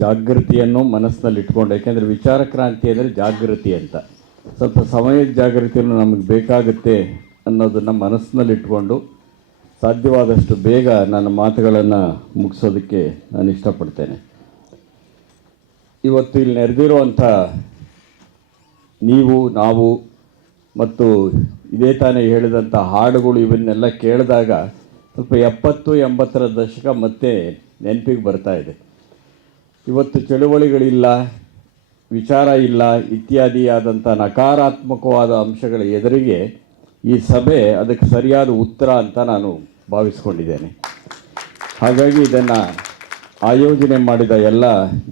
ಜಾಗೃತಿಯನ್ನು ಮನಸ್ಸಿನಲ್ಲಿ ಇಟ್ಕೊಂಡು. ಯಾಕೆಂದರೆ ವಿಚಾರ ಕ್ರಾಂತಿ ಅಂದರೆ ಜಾಗೃತಿ ಅಂತ. ಸ್ವಲ್ಪ ಸಮಯದ ಜಾಗೃತಿಯನ್ನು ನಮಗೆ ಬೇಕಾಗುತ್ತೆ ಅನ್ನೋದನ್ನು ಮನಸ್ಸಿನಲ್ಲಿ ಇಟ್ಕೊಂಡು ಸಾಧ್ಯವಾದಷ್ಟು ಬೇಗ ನನ್ನ ಮಾತುಗಳನ್ನು ಮುಗಿಸೋದಕ್ಕೆ ನಾನು ಇಷ್ಟಪಡ್ತೇನೆ. ಇವತ್ತು ಇಲ್ಲಿ ನೆರೆದಿರುವಂಥ ನೀವು, ನಾವು ಮತ್ತು ಇದೇ ತಾನೇ ಹೇಳಿದಂಥ ಹಾಡುಗಳು ಇವನ್ನೆಲ್ಲ ಕೇಳಿದಾಗ ಸ್ವಲ್ಪ ಎಪ್ಪತ್ತು, ಎಂಬತ್ತರ ದಶಕ ಮತ್ತೆ ನೆನಪಿಗೆ ಬರ್ತಾ ಇದೆ. ಇವತ್ತು ಚಳುವಳಿಗಳಿಲ್ಲ, ವಿಚಾರ ಇಲ್ಲ ಇತ್ಯಾದಿಯಾದಂಥ ನಕಾರಾತ್ಮಕವಾದ ಅಂಶಗಳ ಎದುರಿಗೆ ಈ ಸಭೆ ಅದಕ್ಕೆ ಸರಿಯಾದ ಉತ್ತರ ಅಂತ ನಾನು ಭಾವಿಸ್ಕೊಂಡಿದ್ದೇನೆ. ಹಾಗಾಗಿ ಇದನ್ನು ಆಯೋಜನೆ ಮಾಡಿದ ಎಲ್ಲ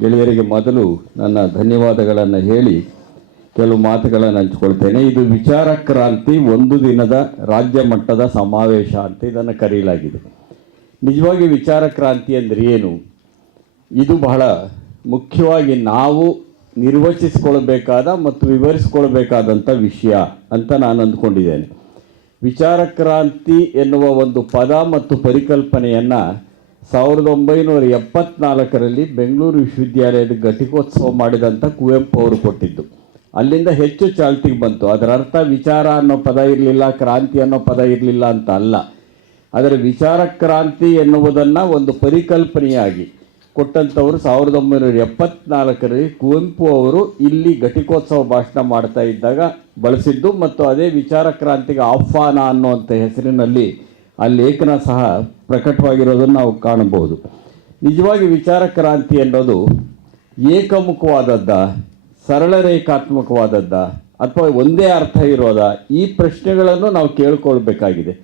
ಗೆಳೆಯರಿಗೆ ಮೊದಲು ನನ್ನ ಧನ್ಯವಾದಗಳನ್ನು ಹೇಳಿ ಕೆಲವು ಮಾತುಗಳನ್ನು ಹಂಚಿಕೊಳ್ತೇನೆ. ಇದು ವಿಚಾರ ಕ್ರಾಂತಿ ಒಂದು ದಿನದ ರಾಜ್ಯ ಮಟ್ಟದ ಸಮಾವೇಶ ಅಂತ ಇದನ್ನು ಕರೆಯಲಾಗಿದೆ. ನಿಜವಾಗಿ ವಿಚಾರ ಕ್ರಾಂತಿ ಅಂದರೆ ಏನು? ಇದು ಬಹಳ ಮುಖ್ಯವಾಗಿ ನಾವು ನಿರ್ವಚಿಸಿಕೊಳ್ಳಬೇಕಾದ ಮತ್ತು ವಿವರಿಸಿಕೊಳ್ಬೇಕಾದಂಥ ವಿಷಯ ಅಂತ ನಾನು ಅಂದ್ಕೊಂಡಿದ್ದೇನೆ. ವಿಚಾರ ಕ್ರಾಂತಿ ಎನ್ನುವ ಒಂದು ಪದ ಮತ್ತು ಪರಿಕಲ್ಪನೆಯನ್ನು ಸಾವಿರದ ಒಂಬೈನೂರ ಎಪ್ಪತ್ನಾಲ್ಕರಲ್ಲಿ ಬೆಂಗಳೂರು ವಿಶ್ವವಿದ್ಯಾಲಯದ ಘಟಿಕೋತ್ಸವ ಮಾಡಿದಂಥ ಕುವೆಂಪು ಅವರು ಕೊಟ್ಟಿದ್ದು. ಅಲ್ಲಿಂದ ಹೆಚ್ಚು ಚಾಲ್ತಿಗೆ ಬಂತು. ಅದರ ಅರ್ಥ ವಿಚಾರ ಅನ್ನೋ ಪದ ಇರಲಿಲ್ಲ, ಕ್ರಾಂತಿ ಅನ್ನೋ ಪದ ಇರಲಿಲ್ಲ ಅಂತ ಅಲ್ಲ. ಆದರೆ ವಿಚಾರ ಕ್ರಾಂತಿ ಎನ್ನುವುದನ್ನು ಒಂದು ಪರಿಕಲ್ಪನೆಯಾಗಿ ಕೊಟ್ಟಂಥವರು ಸಾವಿರದ ಒಂಬೈನೂರ ಎಪ್ಪತ್ನಾಲ್ಕರಲ್ಲಿ ಕುವೆಂಪು ಅವರು ಇಲ್ಲಿ ಘಟಿಕೋತ್ಸವ ಭಾಷಣ ಮಾಡ್ತಾ ಇದ್ದಾಗ ಬಳಸಿದ್ದು ಮತ್ತು ಅದೇ ವಿಚಾರ ಕ್ರಾಂತಿಗೆ ಆಹ್ವಾನ ಅನ್ನುವಂಥ ಹೆಸರಿನಲ್ಲಿ ಆ ಲೇಖನ ಸಹ ಪ್ರಕಟವಾಗಿರೋದನ್ನು ನಾವು ಕಾಣಬಹುದು. ನಿಜವಾಗಿ ವಿಚಾರ ಕ್ರಾಂತಿ ಅನ್ನೋದು ಏಕಮುಖವಾದದ್ದ ಸರಳ ರೇಖಾತ್ಮಕವಾದದ್ದ ಅಥವಾ ಒಂದೇ ಅರ್ಥ ಇರೋದ ಈ ಪ್ರಶ್ನೆಗಳನ್ನು ನಾವು ಕೇಳ್ಕೊಳ್ಬೇಕಾಗಿದೆ.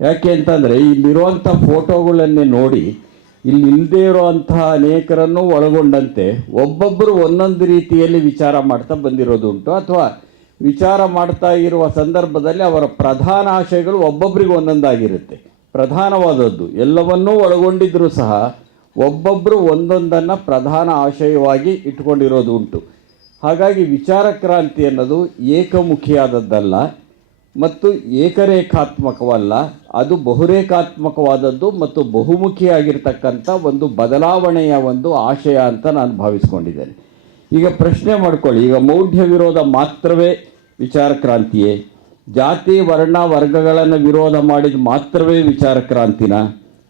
ಯಾಕೆ ಅಂತಂದರೆ ಇಲ್ಲಿರುವಂಥ ಫೋಟೋಗಳನ್ನೇ ನೋಡಿ ಇಲ್ಲಿ ಇಲ್ಲದೆ ಇರುವಂತಹ ಅನೇಕರನ್ನು ಒಳಗೊಂಡಂತೆ ಒಬ್ಬೊಬ್ಬರು ಒಂದೊಂದು ರೀತಿಯಲ್ಲಿ ವಿಚಾರ ಮಾಡ್ತಾ ಬಂದಿರೋದುಂಟು ಅಥವಾ ವಿಚಾರ ಮಾಡ್ತಾ ಇರುವ ಸಂದರ್ಭದಲ್ಲಿ ಅವರ ಪ್ರಧಾನ ಆಶಯಗಳು ಒಬ್ಬೊಬ್ಬರಿಗೆ ಒಂದೊಂದಾಗಿರುತ್ತೆ. ಪ್ರಧಾನವಾದದ್ದು, ಎಲ್ಲವನ್ನೂ ಒಳಗೊಂಡಿದ್ರೂ ಸಹ ಒಬ್ಬೊಬ್ಬರು ಒಂದೊಂದನ್ನು ಪ್ರಧಾನ ಆಶಯವಾಗಿ ಇಟ್ಕೊಂಡಿರೋದು ಉಂಟು. ಹಾಗಾಗಿ ವಿಚಾರ ಕ್ರಾಂತಿ ಅನ್ನೋದು ಏಕಮುಖಿಯಾದದ್ದಲ್ಲ. ಮತ್ತು ಏಕರೇಖಾತ್ಮಕವಲ್ಲ, ಅದು ಬಹುರೇಖಾತ್ಮಕವಾದದ್ದು ಮತ್ತು ಬಹುಮುಖಿಯಾಗಿರ್ತಕ್ಕಂಥ ಒಂದು ಬದಲಾವಣೆಯ ಒಂದು ಆಶಯ ಅಂತ ನಾನು ಭಾವಿಸ್ಕೊಂಡಿದ್ದೇನೆ. ಈಗ ಪ್ರಶ್ನೆ ಮಾಡ್ಕೊಳ್ಳಿ, ಈಗ ಮೌಢ್ಯ ವಿರೋಧ ಮಾತ್ರವೇ ವಿಚಾರ ಕ್ರಾಂತಿಯೇ ಜಾತಿ, ವರ್ಣ, ವರ್ಗಗಳನ್ನು ವಿರೋಧ ಮಾಡಿದ ಮಾತ್ರವೇ ವಿಚಾರ ಕ್ರಾಂತಿನ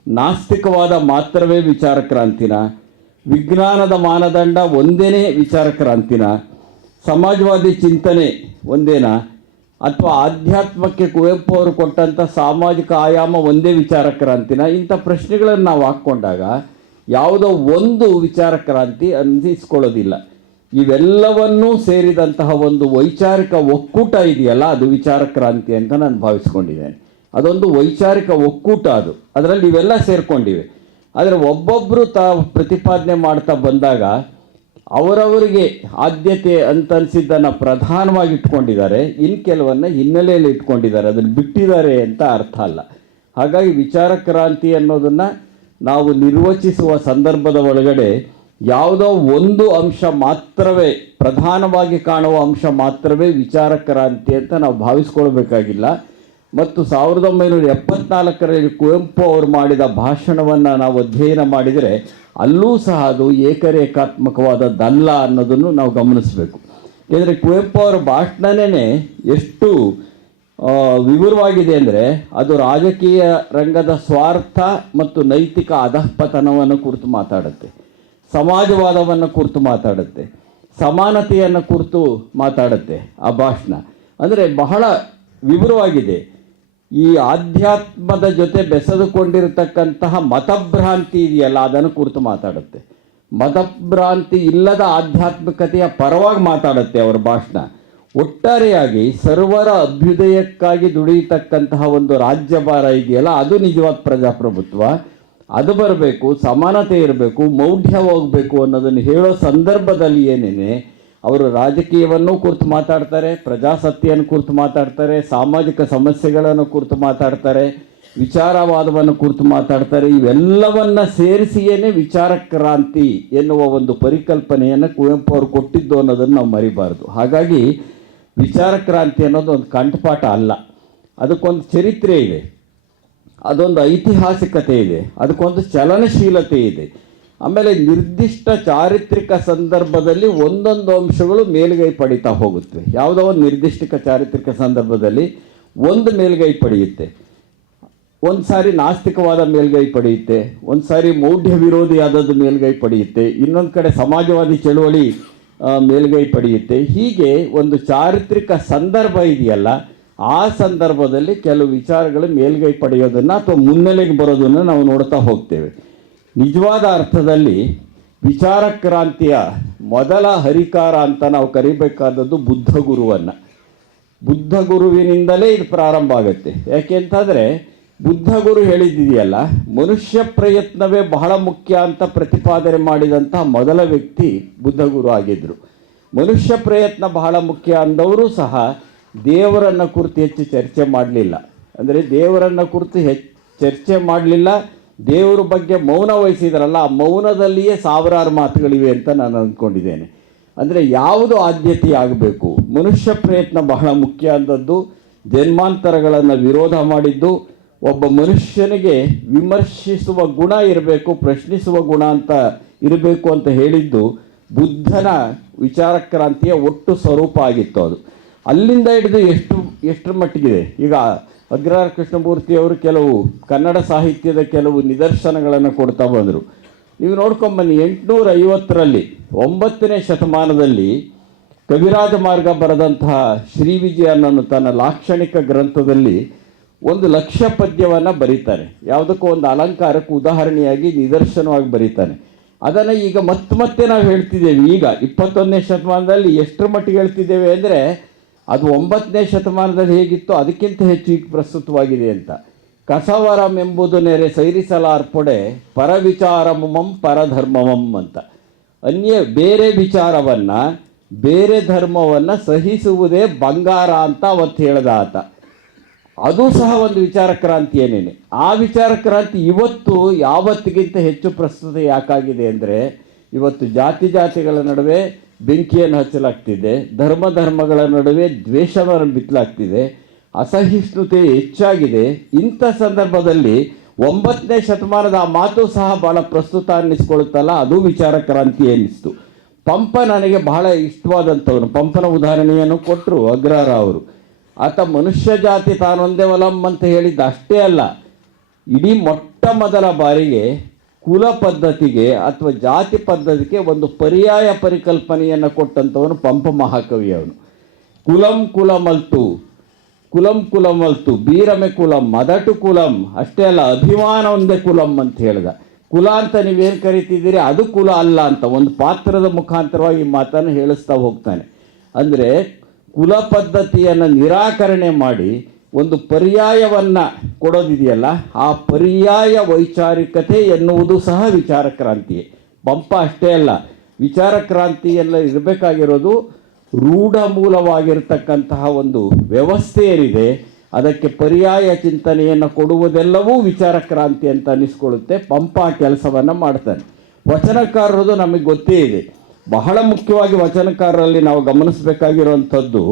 ನಾಸ್ತಿಕವಾದ ಮಾತ್ರವೇ ವಿಚಾರ ಕ್ರಾಂತಿನ ವಿಜ್ಞಾನದ ಮಾನದಂಡ ಒಂದೇನೇ ವಿಚಾರ ಕ್ರಾಂತಿನ ಸಮಾಜವಾದಿ ಚಿಂತನೆ ಒಂದೇನಾ? ಅಥವಾ ಆಧ್ಯಾತ್ಮಕ್ಕೆ ಕುವೆಂಪು ಅವರು ಕೊಟ್ಟಂಥ ಸಾಮಾಜಿಕ ಆಯಾಮ ಒಂದೇ ವಿಚಾರ ಕ್ರಾಂತಿನ ಇಂಥ ಪ್ರಶ್ನೆಗಳನ್ನು ನಾವು ಹಾಕ್ಕೊಂಡಾಗ ಯಾವುದೋ ಒಂದು ವಿಚಾರ ಕ್ರಾಂತಿ ಅನ್ನಿಸ್ಕೊಳ್ಳೋದಿಲ್ಲ ಇವೆಲ್ಲವನ್ನೂ ಸೇರಿದಂತಹ ಒಂದು ವೈಚಾರಿಕ ಒಕ್ಕೂಟ ಇದೆಯಲ್ಲ, ಅದು ವಿಚಾರ ಕ್ರಾಂತಿ ಅಂತ ನಾನು ಭಾವಿಸ್ಕೊಂಡಿದ್ದೇನೆ. ಅದೊಂದು ವೈಚಾರಿಕ ಒಕ್ಕೂಟ ಅದು. ಅದರಲ್ಲಿ ಇವೆಲ್ಲ ಸೇರಿಕೊಂಡಿವೆ. ಆದರೆ ಒಬ್ಬೊಬ್ಬರು ತಾವು ಪ್ರತಿಪಾದನೆ ಮಾಡ್ತಾ ಬಂದಾಗ ಅವರವರಿಗೆ ಆದ್ಯತೆ ಅಂತ ಅನಿಸಿದ್ದನ್ನು ಪ್ರಧಾನವಾಗಿ ಇಟ್ಕೊಂಡಿದ್ದಾರೆ. ಇನ್ನು ಕೆಲವನ್ನ ಹಿನ್ನೆಲೆಯಲ್ಲಿ ಇಟ್ಕೊಂಡಿದ್ದಾರೆ. ಅದನ್ನು ಬಿಟ್ಟಿದ್ದಾರೆ ಅಂತ ಅರ್ಥ ಅಲ್ಲ. ಹಾಗಾಗಿ ವಿಚಾರ ಕ್ರಾಂತಿ ಅನ್ನೋದನ್ನು ನಾವು ನಿರ್ವಚಿಸುವ ಸಂದರ್ಭದ ಒಳಗಡೆ ಯಾವುದೋ ಒಂದು ಅಂಶ ಮಾತ್ರವೇ, ಪ್ರಧಾನವಾಗಿ ಕಾಣುವ ಅಂಶ ಮಾತ್ರವೇ ವಿಚಾರ ಕ್ರಾಂತಿ ಅಂತ ನಾವು ಭಾವಿಸ್ಕೊಳ್ಬೇಕಾಗಿಲ್ಲ. ಮತ್ತು ಸಾವಿರದ ಒಂಬೈನೂರ ಎಪ್ಪತ್ನಾಲ್ಕರಲ್ಲಿ ಕುವೆಂಪು ಅವರು ಮಾಡಿದ ಭಾಷಣವನ್ನು ನಾವು ಅಧ್ಯಯನ ಮಾಡಿದರೆ ಅಲ್ಲೂ ಸಹ ಅದು ಏಕರೇಖಾತ್ಮಕವಾದದ್ದಲ್ಲ ಅನ್ನೋದನ್ನು ನಾವು ಗಮನಿಸಬೇಕು. ಏಕೆಂದರೆ ಕುವೆಂಪು ಅವರ ಭಾಷಣನೇ ಎಷ್ಟು ವಿವರವಾಗಿದೆ ಅಂದರೆ ಅದು ರಾಜಕೀಯ ರಂಗದ ಸ್ವಾರ್ಥ ಮತ್ತು ನೈತಿಕ ಅಧಃಪತನವನ್ನು ಕುರಿತು ಮಾತಾಡುತ್ತೆ. ಸಮಾಜವಾದವನ್ನು ಕುರಿತು ಮಾತಾಡುತ್ತೆ. ಸಮಾನತೆಯನ್ನು ಕುರಿತು ಮಾತಾಡುತ್ತೆ ಆ ಭಾಷಣ. ಅಂದರೆ ಬಹಳ ವಿವರವಾಗಿದೆ. ಈ ಆಧ್ಯಾತ್ಮದ ಜೊತೆ ಬೆಸೆದುಕೊಂಡಿರತಕ್ಕಂತಹ ಮತಭ್ರಾಂತಿ ಇದೆಯಲ್ಲ, ಅದನ್ನು ಕುರಿತು ಮಾತಾಡುತ್ತೆ. ಮತಭ್ರಾಂತಿ ಇಲ್ಲದ ಆಧ್ಯಾತ್ಮಿಕತೆಯ ಪರವಾಗಿ ಮಾತಾಡುತ್ತೆ ಅವರ ಭಾಷಣ. ಒಟ್ಟಾರೆಯಾಗಿ ಸರ್ವರ ಅಭ್ಯುದಯಕ್ಕಾಗಿ ದುಡಿಯತಕ್ಕಂತಹ ಒಂದು ರಾಜ್ಯಭಾರ ಇದೆಯಲ್ಲ, ಅದು ನಿಜವಾದ ಪ್ರಜಾಪ್ರಭುತ್ವ. ಅದು ಬರಬೇಕು, ಸಮಾನತೆ ಇರಬೇಕು, ಮೌಢ್ಯ ಹೋಗಬೇಕು ಅನ್ನೋದನ್ನು ಹೇಳೋ ಸಂದರ್ಭದಲ್ಲಿ ಏನೇನೆ ಅವರು ರಾಜಕೀಯವನ್ನು ಕುರಿತು ಮಾತಾಡ್ತಾರೆ, ಪ್ರಜಾಸತ್ತೆಯನ್ನು ಕುರಿತು ಮಾತಾಡ್ತಾರೆ, ಸಾಮಾಜಿಕ ಸಮಸ್ಯೆಗಳನ್ನು ಕುರಿತು ಮಾತಾಡ್ತಾರೆ, ವಿಚಾರವಾದವನ್ನು ಕುರಿತು ಮಾತಾಡ್ತಾರೆ. ಇವೆಲ್ಲವನ್ನು ಸೇರಿಸಿಯೇನೆ ವಿಚಾರ ಕ್ರಾಂತಿ ಎನ್ನುವ ಒಂದು ಪರಿಕಲ್ಪನೆಯನ್ನು ಕುವೆಂಪು ಅವರು ಕೊಟ್ಟಿದ್ದು ಅನ್ನೋದನ್ನು ನಾವು ಮರಿಬಾರ್ದು. ಹಾಗಾಗಿ ವಿಚಾರ ಕ್ರಾಂತಿ ಅನ್ನೋದು ಒಂದು ಕಂಠಪಾಠ ಅಲ್ಲ. ಅದಕ್ಕೊಂದು ಚರಿತ್ರೆ ಇದೆ. ಅದೊಂದು ಐತಿಹಾಸಿಕತೆ ಇದೆ. ಅದಕ್ಕೊಂದು ಚಲನಶೀಲತೆ ಇದೆ. ಆಮೇಲೆ ನಿರ್ದಿಷ್ಟ ಚಾರಿತ್ರಿಕ ಸಂದರ್ಭದಲ್ಲಿ ಒಂದೊಂದು ಅಂಶಗಳು ಮೇಲುಗೈ ಪಡಿತಾ ಹೋಗುತ್ತವೆ ಯಾವುದೋ ಒಂದು ನಿರ್ದಿಷ್ಟ ಚಾರಿತ್ರಿಕ ಸಂದರ್ಭದಲ್ಲಿ ಒಂದು ಮೇಲುಗೈ ಪಡೆಯುತ್ತೆ. ಒಂದು ಸಾರಿ ನಾಸ್ತಿಕವಾದ ಮೇಲ್ಗೈ ಪಡೆಯುತ್ತೆ. ಒಂದು ಸಾರಿ ಮೌಢ್ಯ ವಿರೋಧಿಯಾದದ್ದು ಮೇಲುಗೈ ಪಡೆಯುತ್ತೆ. ಇನ್ನೊಂದು ಕಡೆ ಸಮಾಜವಾದಿ ಚಳುವಳಿ ಮೇಲ್ಗೈ ಪಡೆಯುತ್ತೆ. ಹೀಗೆ ಒಂದು ಚಾರಿತ್ರಿಕ ಸಂದರ್ಭ ಇದೆಯಲ್ಲ, ಆ ಸಂದರ್ಭದಲ್ಲಿ ಕೆಲವು ವಿಚಾರಗಳು ಮೇಲುಗೈ ಪಡೆಯೋದನ್ನು ಅಥವಾ ಮುನ್ನೆಲೆಗೆ ಬರೋದನ್ನು ನಾವು ನೋಡ್ತಾ ಹೋಗ್ತೇವೆ. ನಿಜವಾದ ಅರ್ಥದಲ್ಲಿ ವಿಚಾರ ಕ್ರಾಂತಿಯ ಮೊದಲ ಹರಿಕಾರ ಅಂತ ನಾವು ಕರಿಬೇಕಾದದ್ದು ಬುದ್ಧ ಗುರುವನ್ನು. ಬುದ್ಧ ಗುರುವಿನಿಂದಲೇ ಇದು ಪ್ರಾರಂಭ ಆಗುತ್ತೆ. ಯಾಕೆ ಅಂತಂದರೆ ಬುದ್ಧ ಗುರು ಹೇಳಿದ್ದಿದೆಯಲ್ಲ ಮನುಷ್ಯ ಪ್ರಯತ್ನವೇ ಬಹಳ ಮುಖ್ಯ ಅಂತ ಪ್ರತಿಪಾದನೆ ಮಾಡಿದಂತಹ ಮೊದಲ ವ್ಯಕ್ತಿ ಬುದ್ಧ ಗುರು ಆಗಿದ್ದರು ಮನುಷ್ಯ ಪ್ರಯತ್ನ ಬಹಳ ಮುಖ್ಯ ಅಂದವರು ಸಹ ದೇವರನ್ನು ಕುರಿತು ಹೆಚ್ಚು ಚರ್ಚೆ ಮಾಡಲಿಲ್ಲ. ಅಂದರೆ ದೇವರನ್ನು ಕುರಿತು ಹೆಚ್ಚು ಚರ್ಚೆ ಮಾಡಲಿಲ್ಲ ದೇವರ ಬಗ್ಗೆ ಮೌನ ವಹಿಸಿದ್ರಲ್ಲ, ಆ ಮೌನದಲ್ಲಿಯೇ ಸಾವಿರಾರು ಮಾತುಗಳಿವೆ ಅಂತ ನಾನು ಅಂದ್ಕೊಂಡಿದ್ದೇನೆ. ಅಂದರೆ ಯಾವುದು ಆದ್ಯತೆ ಆಗಬೇಕು? ಮನುಷ್ಯ ಪ್ರಯತ್ನ ಬಹಳ ಮುಖ್ಯ ಅಂಥದ್ದು ಜನ್ಮಾಂತರಗಳನ್ನು ವಿರೋಧ ಮಾಡಿದ್ದು, ಒಬ್ಬ ಮನುಷ್ಯನಿಗೆ ವಿಮರ್ಶಿಸುವ ಗುಣ ಇರಬೇಕು, ಪ್ರಶ್ನಿಸುವ ಗುಣ ಅಂತ ಇರಬೇಕು ಅಂತ ಹೇಳಿದ್ದು ಬುದ್ಧನ ವಿಚಾರ ಕ್ರಾಂತಿಯ ಒಟ್ಟು ಸ್ವರೂಪ ಆಗಿತ್ತು ಅದು. ಅಲ್ಲಿಂದ ಹಿಡಿದು ಎಷ್ಟು, ಎಷ್ಟರ ಮಟ್ಟಿಗಿದೆ? ಈಗ ಅಗ್ರಹಾರ ಕೃಷ್ಣಮೂರ್ತಿ ಅವರು ಕೆಲವು ಕನ್ನಡ ಸಾಹಿತ್ಯದ ಕೆಲವು ನಿದರ್ಶನಗಳನ್ನು ಕೊಡ್ತಾ ಬಂದರು. ನೀವು ನೋಡ್ಕೊಂಬನ್ನಿ ಎಂಟುನೂರ ಐವತ್ತರಲ್ಲಿ ಒಂಬತ್ತನೇ ಶತಮಾನದಲ್ಲಿ ಕವಿರಾಜ ಮಾರ್ಗ ಬರೆದಂತಹ ಶ್ರೀ ವಿಜಯ ಅನ್ನೋ ತನ್ನ ಲಾಕ್ಷಣಿಕ ಗ್ರಂಥದಲ್ಲಿ ಒಂದು ಲಕ್ಷ ಪದ್ಯವನ್ನು ಬರೀತಾನೆ. ಯಾವುದಕ್ಕೂ ಒಂದು ಅಲಂಕಾರಕ್ಕೆ ಉದಾಹರಣೆಯಾಗಿ ನಿದರ್ಶನವಾಗಿ ಬರೀತಾನೆ. ಅದನ್ನು ಈಗ ಮತ್ತೆ ಮತ್ತೆ ನಾವು ಹೇಳ್ತಿದ್ದೇವೆ. ಈಗ ಇಪ್ಪತ್ತೊಂದನೇ ಶತಮಾನದಲ್ಲಿ ಎಷ್ಟರ ಮಟ್ಟಿಗೆ ಹೇಳ್ತಿದ್ದೇವೆ ಅಂದರೆ ಅದು ಒಂಬತ್ತನೇ ಶತಮಾನದಲ್ಲಿ ಹೇಗಿತ್ತು ಅದಕ್ಕಿಂತ ಹೆಚ್ಚು ಪ್ರಸ್ತುತವಾಗಿದೆ ಅಂತ. ಕಸವರಂ ಎಂಬುದು ನೆರೆ ಸೈರಿಸಲಾರ್ಪಡೆ ಪರವಿಚಾರಮಂ ಪರಧರ್ಮಮಂ ಅಂತ. ಅನ್ಯ ಬೇರೆ ವಿಚಾರವನ್ನು, ಬೇರೆ ಧರ್ಮವನ್ನು ಸಹಿಸುವುದೇ ಬಂಗಾರ ಅಂತ ಅವತ್ತು ಹೇಳಿದ ಆತ. ಅದು ಸಹ ಒಂದು ವಿಚಾರ ಕ್ರಾಂತಿ ಏನೇನೆ. ಆ ವಿಚಾರ ಕ್ರಾಂತಿ ಇವತ್ತು ಯಾವತ್ತಿಗಿಂತ ಹೆಚ್ಚು ಪ್ರಸ್ತುತ ಯಾಕಾಗಿದೆ ಅಂದರೆ, ಇವತ್ತು ಜಾತಿ ಜಾತಿಗಳ ನಡುವೆ ಬೆಂಕಿಯನ್ನು ಹಚ್ಚಲಾಗ್ತಿದೆ. ಧರ್ಮ ಧರ್ಮಗಳ ನಡುವೆ ದ್ವೇಷವನ್ನು ಬಿತ್ತಲಾಗ್ತಿದೆ. ಅಸಹಿಷ್ಣುತೆ ಹೆಚ್ಚಾಗಿದೆ. ಇಂಥ ಸಂದರ್ಭದಲ್ಲಿ ಒಂಬತ್ತನೇ ಶತಮಾನದ ಆ ಮಾತು ಸಹ ಬಹಳ ಪ್ರಸ್ತುತ ಅನ್ನಿಸ್ಕೊಳ್ಳುತ್ತಲ್ಲ? ಅದು ವಿಚಾರ ಕ್ರಾಂತಿ ಅನ್ನಿಸ್ತು ಪಂಪ ನನಗೆ ಬಹಳ ಇಷ್ಟವಾದಂಥವನು. ಪಂಪನ ಉದಾಹರಣೆಯನ್ನು ಕೊಟ್ಟರು ಅಗ್ರಹಾರ ಅವರು. ಆತ ಮನುಷ್ಯ ಜಾತಿ ತಾನೊಂದೇ ಒಲಂ ಅಂತ ಹೇಳಿದ್ದು ಅಷ್ಟೇ ಅಲ್ಲ. ಇಡೀ ಮೊಟ್ಟ ಮೊದಲ ಬಾರಿಗೆ ಕುಲ ಪದ್ಧತಿಗೆ ಅಥವಾ ಜಾತಿ ಪದ್ಧತಿಗೆ ಒಂದು ಪರ್ಯಾಯ ಪರಿಕಲ್ಪನೆಯನ್ನು ಕೊಟ್ಟಂಥವನು ಪಂಪ ಮಹಾಕವಿ ಅವನು. ಕುಲಂ ಕುಲಮಲ್ತು ಕುಲಂ ಕುಲಮಲ್ತು, ಬೀರಮೆ ಕುಲಂ, ಮದಟು ಕುಲಂ, ಅಷ್ಟೇ ಅಲ್ಲ, ಅಭಿಮಾನ ಒಂದೇ ಕುಲಂ ಅಂತ ಹೇಳಿದ. ಕುಲ ಅಂತ ನೀವೇನು ಕರಿತಿದ್ದೀರಿ, ಅದು ಕುಲ ಅಲ್ಲ ಅಂತ ಒಂದು ಪಾತ್ರದ ಮುಖಾಂತರವಾಗಿ ಈ ಮಾತನ್ನು ಹೇಳಿಸ್ತಾ ಹೋಗ್ತಾನೆ. ಅಂದರೆ ಕುಲ ಪದ್ಧತಿಯನ್ನು ನಿರಾಕರಣೆ ಮಾಡಿ ಒಂದು ಪರ್ಯಾಯವನ್ನು ಕೊಡೋದಿದೆಯಲ್ಲ, ಆ ಪರ್ಯಾಯ ವೈಚಾರಿಕತೆ ಎನ್ನುವುದು ಸಹ ವಿಚಾರ ಕ್ರಾಂತಿಯೇ. ಪಂಪ ಅಷ್ಟೇ ಅಲ್ಲ, ವಿಚಾರ ಕ್ರಾಂತಿಯೆಲ್ಲ ಇರಬೇಕಾಗಿರೋದು ರೂಢ ಮೂಲವಾಗಿರ್ತಕ್ಕಂತಹ ಒಂದು ವ್ಯವಸ್ಥೆ ಏನಿದೆ, ಅದಕ್ಕೆ ಪರ್ಯಾಯ ಚಿಂತನೆಯನ್ನು ಕೊಡುವುದೆಲ್ಲವೂ ವಿಚಾರ ಕ್ರಾಂತಿ ಅಂತ ಅನ್ನಿಸ್ಕೊಳ್ಳುತ್ತೆ ಪಂಪ ಕೆಲಸವನ್ನು ಮಾಡ್ತಾನೆ. ವಚನಕಾರರದು ನಮಗೆ ಗೊತ್ತೇ ಇದೆ. ಬಹಳ ಮುಖ್ಯವಾಗಿ ವಚನಕಾರರಲ್ಲಿ ನಾವು ಗಮನಿಸಬೇಕಾಗಿರುವಂಥದ್ದು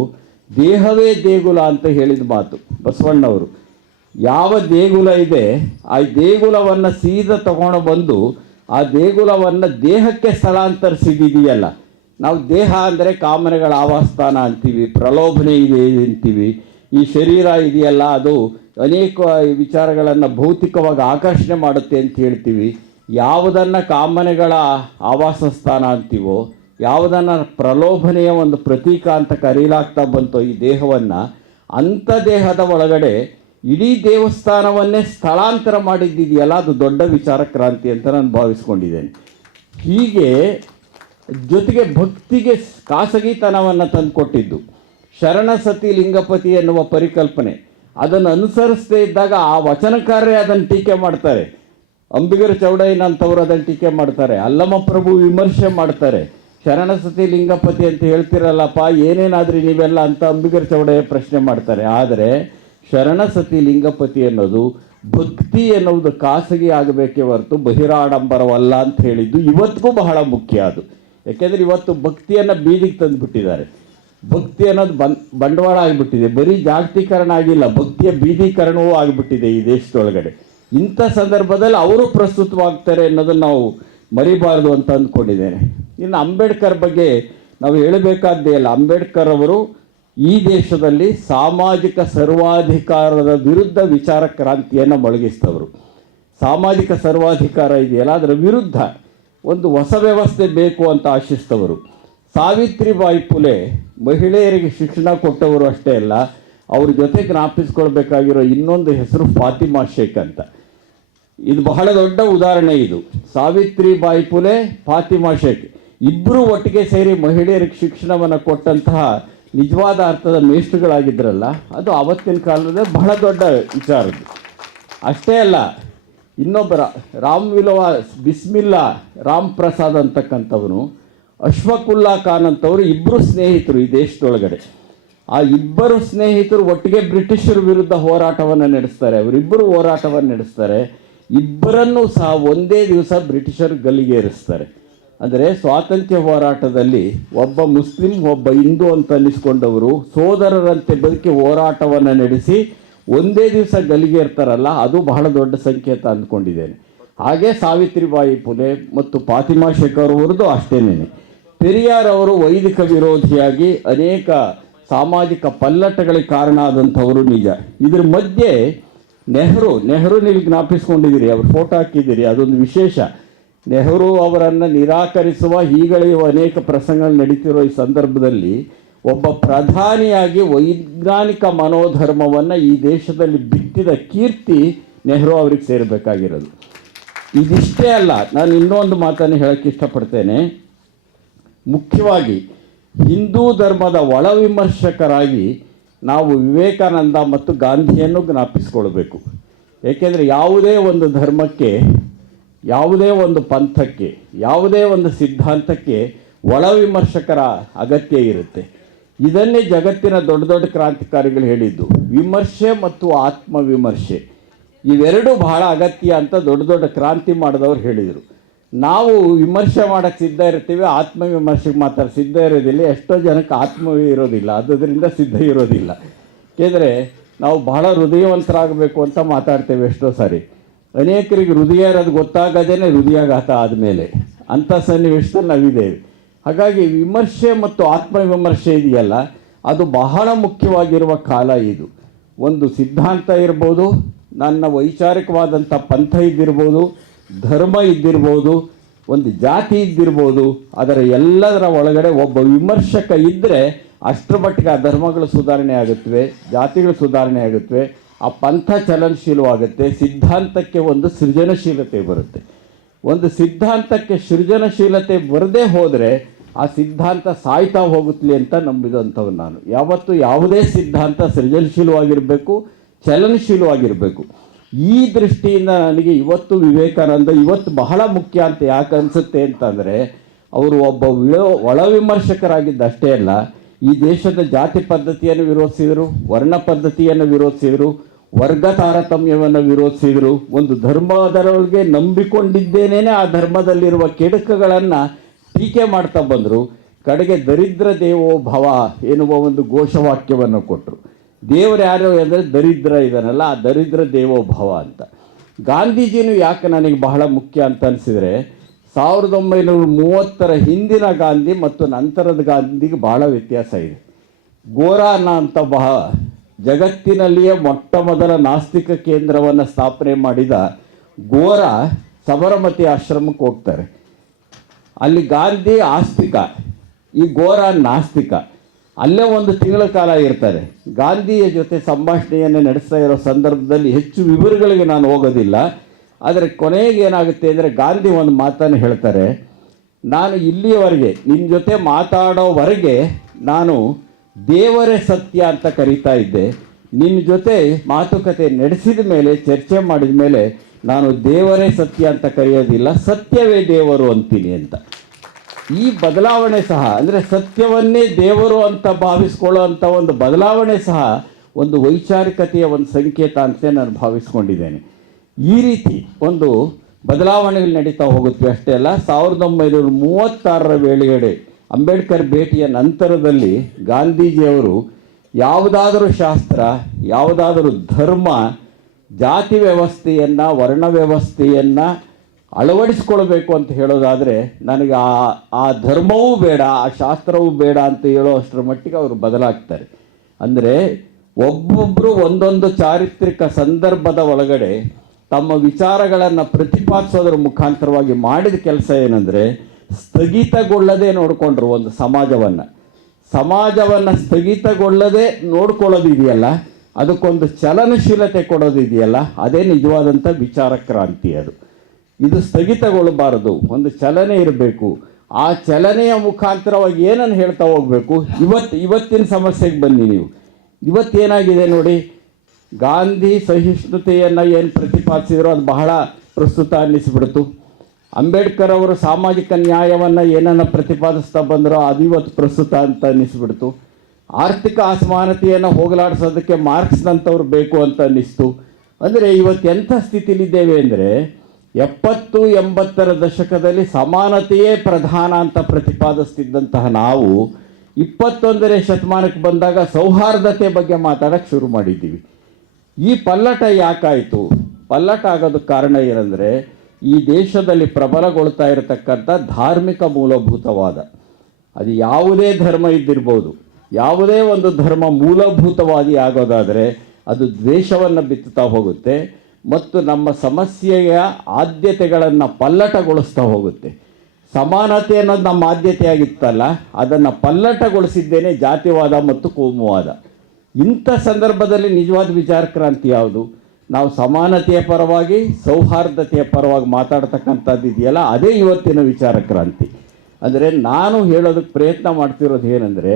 ದೇಹವೇ ದೇಗುಲ ಅಂತ ಹೇಳಿದ ಮಾತು, ಬಸವಣ್ಣವರು. ಯಾವ ದೇಗುಲ ಇದೆ, ಆ ದೇಗುಲವನ್ನು ಸೀದಾ ತಗೊಂಡು ಬಂದು, ಆ ದೇಗುಲವನ್ನು ದೇಹಕ್ಕೆ ಸ್ಥಳಾಂತರಿಸಿದೆಯಲ್ಲ. ನಾವು ದೇಹ ಅಂದರೆ ಕಾಮನೆಗಳ ಆವಾಸ್ಥಾನ ಅಂತೀವಿ, ಪ್ರಲೋಭನೆ ಇದೆ ಅಂತೀವಿ. ಈ ಶರೀರ ಇದೆಯಲ್ಲ, ಅದು ಅನೇಕ ವಿಚಾರಗಳನ್ನು ಭೌತಿಕವಾಗಿ ಆಕರ್ಷಣೆ ಮಾಡುತ್ತೆ ಅಂತ ಹೇಳ್ತೀವಿ. ಯಾವುದನ್ನು ಕಾಮನೆಗಳ ಆವಾಸ ಸ್ಥಾನ ಅಂತೀವೋ ಯಾವುದನ್ನು ಪ್ರಲೋಭನೆಯ ಒಂದು ಪ್ರತೀಕ ಅಂತ ಕರೀಲಾಗ್ತಾ ಬಂತೋ ಈ ದೇಹವನ್ನು, ಅಂಥ ದೇಹದ ಒಳಗಡೆ ಇಡೀ ದೇವಸ್ಥಾನವನ್ನೇ ಸ್ಥಳಾಂತರ ಮಾಡಿದ್ದಿದೆಯಲ್ಲ ಅದು ದೊಡ್ಡ ವಿಚಾರ ಕ್ರಾಂತಿ ಅಂತ ನಾನು ಭಾವಿಸ್ಕೊಂಡಿದ್ದೇನೆ. ಹೀಗೆ ಜೊತೆಗೆ ಭಕ್ತಿಗೆ ಖಾಸಗಿತನವನ್ನು ತಂದುಕೊಟ್ಟಿದ್ದು. ಶರಣ ಸತಿ ಲಿಂಗಪತಿ ಎನ್ನುವ ಪರಿಕಲ್ಪನೆ. ಅದನ್ನು ಅನುಸರಿಸದೇ ಇದ್ದಾಗ ಆ ವಚನಕಾರರೇ ಅದನ್ನು ಟೀಕೆ ಮಾಡ್ತಾರೆ. ಅಂಬಿಗರ ಚೌಡಯ್ಯನಂಥವ್ರು ಅದನ್ನು ಟೀಕೆ ಮಾಡ್ತಾರೆ. ಅಲ್ಲಮ್ಮ ಪ್ರಭು ವಿಮರ್ಶೆ ಮಾಡ್ತಾರೆ. ಶರಣ ಸತಿ ಲಿಂಗಪತಿ ಅಂತ ಹೇಳ್ತಿರಲ್ಲಪ್ಪ, ಏನೇನಾದ್ರಿ ನೀವೆಲ್ಲ ಅಂತ ಅಂಬಿಗರ ಚೌಡಯ್ಯ ಪ್ರಶ್ನೆ ಮಾಡ್ತಾರೆ. ಆದರೆ ಶರಣಸತಿ ಲಿಂಗಪತಿ ಅನ್ನೋದು ಭಕ್ತಿ ಎನ್ನುವುದು ಖಾಸಗಿ ಆಗಬೇಕೇ ಹೊರತು ಬಹಿರಾಡಂಬರವಲ್ಲ ಅಂತ ಹೇಳಿದ್ದು ಇವತ್ತಿಗೂ ಬಹಳ ಮುಖ್ಯ ಅದು. ಯಾಕೆಂದರೆ ಇವತ್ತು ಭಕ್ತಿಯನ್ನು ಬೀದಿಗೆ ತಂದುಬಿಟ್ಟಿದ್ದಾರೆ. ಭಕ್ತಿ ಅನ್ನೋದು ಬನ್ ಬಂಡವಾಳ ಆಗಿಬಿಟ್ಟಿದೆ. ಬರೀ ಜಾಗತೀಕರಣ ಆಗಿಲ್ಲ, ಭಕ್ತಿಯ ಬೀದೀಕರಣವೂ ಆಗಿಬಿಟ್ಟಿದೆ ಈ ದೇಶದೊಳಗಡೆ. ಇಂಥ ಸಂದರ್ಭದಲ್ಲಿ ಅವರು ಪ್ರಸ್ತುತವಾಗ್ತಾರೆ ಅನ್ನೋದನ್ನು ನಾವು ಮರಿಬಾರದು ಅಂತ ಅಂದ್ಕೊಂಡಿದ್ದೇನೆ. ಇನ್ನು ಅಂಬೇಡ್ಕರ್ ಬಗ್ಗೆ ನಾವು ಹೇಳಬೇಕಾದ್ದೇ ಇಲ್ಲ. ಅಂಬೇಡ್ಕರ್ ಅವರು ಈ ದೇಶದಲ್ಲಿ ಸಾಮಾಜಿಕ ಸರ್ವಾಧಿಕಾರದ ವಿರುದ್ಧ ವಿಚಾರ ಕ್ರಾಂತಿಯನ್ನು ಮೊಳಗಿಸಿದವರು. ಸಾಮಾಜಿಕ ಸರ್ವಾಧಿಕಾರ ಇದೆಯಲ್ಲ, ಅದರ ವಿರುದ್ಧ ಒಂದು ಹೊಸ ವ್ಯವಸ್ಥೆ ಬೇಕು ಅಂತ ಆಶಿಸಿದವರು. ಸಾವಿತ್ರಿಬಾಯಿ ಫುಲೆ ಮಹಿಳೆಯರಿಗೆ ಶಿಕ್ಷಣ ಕೊಟ್ಟವರು ಅಷ್ಟೇ ಅಲ್ಲ, ಅವ್ರ ಜೊತೆ ಜ್ಞಾಪಿಸ್ಕೊಳ್ಬೇಕಾಗಿರೋ ಇನ್ನೊಂದು ಹೆಸರು ಫಾತಿಮಾ ಶೇಖ್ ಅಂತ. ಇದು ಬಹಳ ದೊಡ್ಡ ಉದಾಹರಣೆ ಇದು. ಸಾವಿತ್ರಿಬಾಯಿ ಫುಲೆ, ಫಾತಿಮಾ ಶೇಖ್. ಇಬ್ಬರು ಒಟ್ಟಿಗೆ ಸೇರಿ ಮಹಿಳೆಯರಿಗೆ ಶಿಕ್ಷಣವನ್ನು ಕೊಟ್ಟಂತಹ ನಿಜವಾದ ಅರ್ಥದ ಮೇಷ್ಟ್ರುಗಳಾಗಿದ್ದರಲ್ಲ ಅದು ಆವತ್ತಿನ ಕಾಲದ ಬಹಳ ದೊಡ್ಡ ವಿಚಾರ. ಅಷ್ಟೇ ಅಲ್ಲ, ಇನ್ನೊಬ್ಬರ ರಾಮ್ ವಿಲವ ಬಿಸ್ಮಿಲ್ಲಾ ರಾಮ್ ಪ್ರಸಾದ್ ಅಂತಕ್ಕಂಥವನು, ಅಶ್ವಕುಲ್ಲಾ ಖಾನ್ ಅಂತವರು ಇಬ್ಬರು ಸ್ನೇಹಿತರು ಈ ದೇಶದೊಳಗಡೆ ಆ ಇಬ್ಬರು ಸ್ನೇಹಿತರು ಒಟ್ಟಿಗೆ ಬ್ರಿಟಿಷರ ವಿರುದ್ಧ ಹೋರಾಟವನ್ನು ನಡೆಸ್ತಾರೆ, ಅವರಿಬ್ಬರು ಹೋರಾಟವನ್ನು ನಡೆಸ್ತಾರೆ, ಇಬ್ಬರನ್ನೂ ಸಹ ಒಂದೇ ದಿವಸ ಬ್ರಿಟಿಷರು ಗಲ್ಲಿಗೇರಿಸ್ತಾರೆ ಅಂದರೆ ಸ್ವಾತಂತ್ರ್ಯ ಹೋರಾಟದಲ್ಲಿ ಒಬ್ಬ ಮುಸ್ಲಿಂ, ಒಬ್ಬ ಹಿಂದೂ ಅಂತ ಅನ್ನಿಸ್ಕೊಂಡವರು ಸೋದರರಂತೆ ಬದುಕಿ ಹೋರಾಟವನ್ನು ನಡೆಸಿ ಒಂದೇ ದಿವಸ ಗಲ್ಲಿಗೇರ್ತಾರಲ್ಲ ಅದು ಬಹಳ ದೊಡ್ಡ ಸಂಕೇತ ಅಂದ್ಕೊಂಡಿದ್ದೇನೆ. ಹಾಗೆ ಸಾವಿತ್ರಿಬಾಯಿ ಪುಲೆ ಮತ್ತು ಫಾತಿಮಾ ಶೇಖರ್ ಅವರದ್ದು ಅಷ್ಟೇನೇನೆ. ಪೆರಿಯಾರ್ ಅವರು ವೈದಿಕ ವಿರೋಧಿಯಾಗಿ ಅನೇಕ ಸಾಮಾಜಿಕ ಪಲ್ಲಟಗಳಿಗೆ ಕಾರಣ ಆದಂಥವರು ನಿಜ. ಇದ್ರ ಮಧ್ಯೆ ನೆಹರು ನೆಹರು ನೀವು ಜ್ಞಾಪಿಸ್ಕೊಂಡಿದ್ದೀರಿ, ಅವ್ರ ಫೋಟೋ ಹಾಕಿದ್ದೀರಿ, ಅದೊಂದು ವಿಶೇಷ. ನೆಹರು ಅವರನ್ನು ನಿರಾಕರಿಸುವ ಹೀಗಳೆಯುವ ಅನೇಕ ಪ್ರಸಂಗಗಳು ನಡೀತಿರೋ ಈ ಸಂದರ್ಭದಲ್ಲಿ ಒಬ್ಬ ಪ್ರಧಾನಿಯಾಗಿ ವೈಜ್ಞಾನಿಕ ಮನೋಧರ್ಮವನ್ನು ಈ ದೇಶದಲ್ಲಿ ಬಿತ್ತಿದ ಕೀರ್ತಿ ನೆಹರು ಅವ್ರಿಗೆ ಸೇರಬೇಕಾಗಿರೋದು. ಇದಿಷ್ಟೇ ಅಲ್ಲ, ನಾನು ಇನ್ನೊಂದು ಮಾತನ್ನು ಹೇಳೋಕ್ಕೆ ಇಷ್ಟಪಡ್ತೇನೆ. ಮುಖ್ಯವಾಗಿ, ಹಿಂದೂ ಧರ್ಮದ ಒಳ ವಿಮರ್ಶಕರಾಗಿ ನಾವು ವಿವೇಕಾನಂದ ಮತ್ತು ಗಾಂಧಿಯನ್ನು ಜ್ಞಾಪಿಸ್ಕೊಳ್ಬೇಕು ಏಕೆಂದರೆ ಯಾವುದೇ ಒಂದು ಧರ್ಮಕ್ಕೆ ಯಾವುದೇ ಒಂದು ಪಂಥಕ್ಕೆ, ಯಾವುದೇ ಒಂದು ಸಿದ್ಧಾಂತಕ್ಕೆ ಒಳ ವಿಮರ್ಶಕರ ಅಗತ್ಯ ಇರುತ್ತೆ. ಇದನ್ನೇ ಜಗತ್ತಿನ ದೊಡ್ಡ ದೊಡ್ಡ ಕ್ರಾಂತಿಕಾರಿಗಳು ಹೇಳಿದ್ದು. ವಿಮರ್ಶೆ ಮತ್ತು ಆತ್ಮವಿಮರ್ಶೆ. ಇವೆರಡೂ ಬಹಳ ಅಗತ್ಯ ಅಂತ ದೊಡ್ಡ ದೊಡ್ಡ ಕ್ರಾಂತಿ ಮಾಡಿದವರು ಹೇಳಿದರು. ನಾವು ವಿಮರ್ಶೆ ಮಾಡೋಕ್ಕೆ ಸಿದ್ಧ ಇರ್ತೀವಿ, ಆತ್ಮವಿಮರ್ಶೆಗೆ ಮಾತ್ರ ಸಿದ್ಧ ಇರೋದಿಲ್ಲ, ಎಷ್ಟೋ ಜನಕ್ಕೆ ಆತ್ಮವೇ ಇರೋದಿಲ್ಲ ಅದರಿಂದ ಸಿದ್ಧ ಇರೋದಿಲ್ಲ. ಏಕೆಂದರೆ ನಾವು ಬಹಳ ಹೃದಯವಂತರಾಗಬೇಕು ಅಂತ ಮಾತಾಡ್ತೇವೆ ಎಷ್ಟೋ ಸಾರಿ. ಅನೇಕರಿಗೆ ಹೃದಯ ಇರೋದು ಗೊತ್ತಾಗದೇನೆ ಹೃದಯಾಘಾತ ಆದಮೇಲೆ ಅಂಥ ಸನ್ನಿವೇಶದಲ್ಲಿ ನಾವಿದ್ದೇವೆ. ಹಾಗಾಗಿ ವಿಮರ್ಶೆ ಮತ್ತು ಆತ್ಮವಿಮರ್ಶೆ ಇದೆಯಲ್ಲ, ಅದು ಬಹಳ ಮುಖ್ಯವಾಗಿರುವ ಕಾಲ ಇದು. ಒಂದು ಸಿದ್ಧಾಂತ ಇರ್ಬೋದು, ನನ್ನ ವೈಚಾರಿಕವಾದಂಥ ಪಂಥ ಇದ್ದಿರ್ಬೋದು, ಧರ್ಮ ಇದ್ದಿರ್ಬೋದು, ಒಂದು ಜಾತಿ ಇದ್ದಿರ್ಬೋದು, ಅದರ ಎಲ್ಲದರ ಒಳಗಡೆ ಒಬ್ಬ ವಿಮರ್ಶಕ ಇದ್ದರೆ ಅಷ್ಟರ ಮಟ್ಟಿಗೆ ಆ ಧರ್ಮಗಳು ಸುಧಾರಣೆ ಆಗುತ್ತವೆ, ಜಾತಿಗಳು ಸುಧಾರಣೆ ಆಗುತ್ತವೆ ಆ ಪಂಥ ಚಲನಶೀಲವಾಗುತ್ತೆ, ಸಿದ್ಧಾಂತಕ್ಕೆ ಒಂದು ಸೃಜನಶೀಲತೆ ಬರುತ್ತೆ. ಒಂದು ಸಿದ್ಧಾಂತಕ್ಕೆ ಸೃಜನಶೀಲತೆ ಬರದೇ ಹೋದರೆ ಆ ಸಿದ್ಧಾಂತ ಸಾಯ್ತಾ ಹೋಗುತ್ತಲಿ ಅಂತ ನಂಬಿದಂಥವ್ ನಾನು. ಯಾವತ್ತು ಯಾವುದೇ ಸಿದ್ಧಾಂತ ಸೃಜನಶೀಲವಾಗಿರಬೇಕು, ಚಲನಶೀಲವಾಗಿರಬೇಕು. ಈ ದೃಷ್ಟಿಯಿಂದ ನನಗೆ ಇವತ್ತು ವಿವೇಕಾನಂದ ಇವತ್ತು ಬಹಳ ಮುಖ್ಯ ಅಂತ ಯಾಕೆ ಅನಿಸುತ್ತೆ ಅಂತಂದರೆ, ಅವರು ಒಬ್ಬ ವಿಳ, ಒಳ ವಿಮರ್ಶಕರಾಗಿದ್ದಷ್ಟೇ ಅಲ್ಲ ಈ ದೇಶದ ಜಾತಿ ಪದ್ಧತಿಯನ್ನು ವಿರೋಧಿಸಿದರು, ವರ್ಣ ಪದ್ಧತಿಯನ್ನು ವಿರೋಧಿಸಿದರು, ವರ್ಗ ತಾರತಮ್ಯವನ್ನು ವಿರೋಧಿಸಿದರು. ಒಂದು ಧರ್ಮದರೊಳಗೆ ನಂಬಿಕೊಂಡಿದ್ದೇನೇ ಆ ಧರ್ಮದಲ್ಲಿರುವ ಕೆಡುಕುಗಳನ್ನು ಟೀಕೆ ಮಾಡ್ತಾ ಬಂದರು. ಕಡೆಗೆ ದರಿದ್ರ ದೇವೋ ಭವ ಎನ್ನುವ ಒಂದು ಘೋಷವಾಕ್ಯವನ್ನು ಕೊಟ್ಟರು ದೇವರು ಯಾರು ಅಂದರೆ ದರಿದ್ರ ಇದನ್ನಲ್ಲ ಆ ದರಿದ್ರ ದೇವೋ ಭವ ಅಂತ. ಗಾಂಧೀಜಿನೂ ಯಾಕೆ ನನಗೆ ಬಹಳ ಮುಖ್ಯ ಅಂತ ಅನಿಸಿದರೆ ಸಾವಿರದ ಒಂಬೈನೂರ ಮೂವತ್ತರ ಹಿಂದಿನ ಗಾಂಧಿ ಮತ್ತು ನಂತರದ ಗಾಂಧಿಗೆ ಭಾಳ ವ್ಯತ್ಯಾಸ ಇದೆ. ಗೋರಾನ ಅಂತ ಬಹ ಜಗತ್ತಿನಲ್ಲಿಯೇ ಮೊಟ್ಟ ಮೊದಲ ನಾಸ್ತಿಕ ಕೇಂದ್ರವನ್ನು ಸ್ಥಾಪನೆ ಮಾಡಿದ ಗೋರ ಸಬರಮತಿ ಆಶ್ರಮಕ್ಕೆ ಹೋಗ್ತಾರೆ. ಅಲ್ಲಿ ಗಾಂಧಿ ಆಸ್ತಿಕ, ಈ ಗೋರ ನಾಸ್ತಿಕ. ಅಲ್ಲೇ ಒಂದು ತಿಂಗಳ ಕಾಲ ಇರ್ತಾರೆ. ಗಾಂಧಿಯ ಜೊತೆ ಸಂಭಾಷಣೆಯನ್ನು ನಡೆಸ್ತಾ ಇರೋ ಸಂದರ್ಭದಲ್ಲಿ ಹೆಚ್ಚು ವಿವರಗಳಿಗೆ ನಾನು ಹೋಗೋದಿಲ್ಲ. ಆದರೆ ಕೊನೆಗೆ ಏನಾಗುತ್ತೆ ಅಂದರೆ ಗಾಂಧಿ ಒಂದು ಮಾತನ್ನು ಹೇಳ್ತಾರೆ, ನಾನು ಇಲ್ಲಿಯವರೆಗೆ ನಿಮ್ಮ ಜೊತೆ ಮಾತಾಡೋವರೆಗೆ ನಾನು ದೇವರೇ ಸತ್ಯ ಅಂತ ಕರೀತಾ ಇದ್ದೆ. ನಿನ್ನ ಜೊತೆ ಮಾತುಕತೆ ನಡೆಸಿದ ಮೇಲೆ, ಚರ್ಚೆ ಮಾಡಿದ ಮೇಲೆ ನಾನು ದೇವರೇ ಸತ್ಯ ಅಂತ ಕರೆಯೋದಿಲ್ಲ, ಸತ್ಯವೇ ದೇವರು ಅಂತೀನಿ ಅಂತ. ಈ ಬದಲಾವಣೆ ಸಹ, ಅಂದರೆ ಸತ್ಯವನ್ನೇ ದೇವರು ಅಂತ ಭಾವಿಸ್ಕೊಳ್ಳೋ ಅಂಥ ಒಂದು ಬದಲಾವಣೆ ಸಹ ಒಂದು ವೈಚಾರಿಕತೆಯ ಒಂದು ಸಂಕೇತ ಅಂತ ನಾನು ಭಾವಿಸ್ಕೊಂಡಿದ್ದೇನೆ. ಈ ರೀತಿ ಒಂದು ಬದಲಾವಣೆಗಳು ನಡೀತಾ ಹೋಗುತ್ತವೆ ಅಷ್ಟೇ ಅಲ್ಲ. ಸಾವಿರದ ಒಂಬೈನೂರ ಮೂವತ್ತಾರರ ವೇಳೆಗಡೆ ಅಂಬೇಡ್ಕರ್ ಭೇಟಿಯ ನಂತರದಲ್ಲಿ ಗಾಂಧೀಜಿಯವರು ಯಾವುದಾದರೂ ಶಾಸ್ತ್ರ, ಯಾವುದಾದರೂ ಧರ್ಮ, ಜಾತಿ ವ್ಯವಸ್ಥೆಯನ್ನು, ವರ್ಣ ವ್ಯವಸ್ಥೆಯನ್ನು ಅಳವಡಿಸ್ಕೊಳ್ಬೇಕು ಅಂತ ಹೇಳೋದಾದರೆ ನನಗೆ ಆ ಆ ಧರ್ಮವೂ ಬೇಡ, ಆ ಶಾಸ್ತ್ರವೂ ಬೇಡ ಅಂತ ಹೇಳೋ ಅಷ್ಟರ ಮಟ್ಟಿಗೆ ಅವರು ಬದಲಾಗ್ತಾರೆ. ಅಂದರೆ ಒಬ್ಬೊಬ್ಬರು ಒಂದೊಂದು ಚಾರಿತ್ರಿಕ ಸಂದರ್ಭದ ಒಳಗಡೆ ತಮ್ಮ ವಿಚಾರಗಳನ್ನು ಪ್ರತಿಪಾದಿಸೋದ್ರ ಮುಖಾಂತರವಾಗಿ ಮಾಡಿದ ಕೆಲಸ ಏನಂದರೆ ಸ್ಥಗಿತಗೊಳ್ಳದೆ ನೋಡಿಕೊಂಡ್ರು ಒಂದು ಸಮಾಜವನ್ನು. ಸಮಾಜವನ್ನು ಸ್ಥಗಿತಗೊಳ್ಳದೆ ನೋಡ್ಕೊಳ್ಳೋದಿದೆಯಲ್ಲ ಅದಕ್ಕೊಂದು ಚಲನಶೀಲತೆ ಕೊಡೋದಿದೆಯಲ್ಲ ಅದೇ ನಿಜವಾದಂಥ ವಿಚಾರ ಕ್ರಾಂತಿ ಅದು. ಇದು ಸ್ಥಗಿತಗೊಳ್ಳಬಾರದು, ಒಂದು ಚಲನೆ ಇರಬೇಕು. ಆ ಚಲನೆಯ ಮುಖಾಂತರವಾಗಿ ಏನನ್ನು ಹೇಳ್ತಾ ಹೋಗಬೇಕು? ಇವತ್ತು ಇವತ್ತಿನ ಸಮಸ್ಯೆಗೆ ಬನ್ನಿ ನೀವು. ಇವತ್ತೇನಾಗಿದೆ ನೋಡಿ ಗಾಂಧಿ ಸಹಿಷ್ಣುತೆಯನ್ನು ಏನು ಪ್ರತಿಪಾದಿಸಿದ್ರು ಅದು ಬಹಳ ಪ್ರಸ್ತುತ ಅನ್ನಿಸ್ಬಿಡ್ತು. ಅಂಬೇಡ್ಕರ್ ಅವರು ಸಾಮಾಜಿಕ ನ್ಯಾಯವನ್ನು ಏನನ್ನು ಪ್ರತಿಪಾದಿಸ್ತಾ ಬಂದರೋ ಅದು ಇವತ್ತು ಪ್ರಸ್ತುತ ಅಂತ ಅನ್ನಿಸ್ಬಿಡ್ತು. ಆರ್ಥಿಕ ಅಸಮಾನತೆಯನ್ನು ಹೋಗಲಾಡಿಸೋದಕ್ಕೆ ಮಾರ್ಕ್ಸ್ನಂಥವ್ರು ಬೇಕು ಅಂತ ಅನ್ನಿಸ್ತು. ಅಂದರೆ ಇವತ್ತು ಎಂಥ ಸ್ಥಿತಿಲಿದ್ದೇವೆ ಅಂದರೆ ಎಪ್ಪತ್ತು ಎಂಬತ್ತರ ದಶಕದಲ್ಲಿ ಸಮಾನತೆಯೇ ಪ್ರಧಾನ ಅಂತ ಪ್ರತಿಪಾದಿಸ್ತಿದ್ದಂತಹ ನಾವು ಇಪ್ಪತ್ತೊಂದನೇ ಶತಮಾನಕ್ಕೆ ಬಂದಾಗ ಸೌಹಾರ್ದತೆ ಬಗ್ಗೆ ಮಾತಾಡೋಕ್ಕೆ ಶುರು ಮಾಡಿದ್ದೀವಿ. ಈ ಪಲ್ಲಟ ಯಾಕಾಯಿತು? ಪಲ್ಲಟ ಆಗೋದಕ್ಕೆ ಕಾರಣ ಏನಂದರೆ, ಈ ದೇಶದಲ್ಲಿ ಪ್ರಬಲಗೊಳ್ತಾ ಇರತಕ್ಕಂಥ ಧಾರ್ಮಿಕ ಮೂಲಭೂತವಾದ, ಅದು ಯಾವುದೇ ಧರ್ಮ ಇದ್ದಿರ್ಬೋದು, ಯಾವುದೇ ಒಂದು ಧರ್ಮ ಮೂಲಭೂತವಾದಿ ಆಗೋದಾದರೆ, ಅದು ದ್ವೇಷವನ್ನು ಬಿತ್ತುತ್ತಾ ಹೋಗುತ್ತೆ ಮತ್ತು ನಮ್ಮ ಸಮಸ್ಯೆಯ ಆದ್ಯತೆಗಳನ್ನು ಪಲ್ಲಟಗೊಳಿಸ್ತಾ ಹೋಗುತ್ತೆ. ಸಮಾನತೆ ಅನ್ನೋದು ನಮ್ಮ ಆದ್ಯತೆಯಾಗಿತ್ತಲ್ಲ, ಅದನ್ನು ಪಲ್ಲಟಗೊಳಿಸಿದ್ದೇನೆ ಜಾತಿವಾದ ಮತ್ತು ಕೋಮುವಾದ. ಇಂಥ ಸಂದರ್ಭದಲ್ಲಿ ನಿಜವಾದ ವಿಚಾರ ಕ್ರಾಂತಿ ಯಾವುದು? ನಾವು ಸಮಾನತೆಯ ಪರವಾಗಿ, ಸೌಹಾರ್ದತೆಯ ಪರವಾಗಿ ಮಾತಾಡ್ತಕ್ಕಂಥದ್ದು ಇದೆಯಲ್ಲ, ಅದೇ ಇವತ್ತಿನ ವಿಚಾರ ಕ್ರಾಂತಿ ಅಂದರೆ ನಾನು ಹೇಳೋದಕ್ಕೆ ಪ್ರಯತ್ನ ಮಾಡ್ತಿರೋದು ಏನಂದರೆ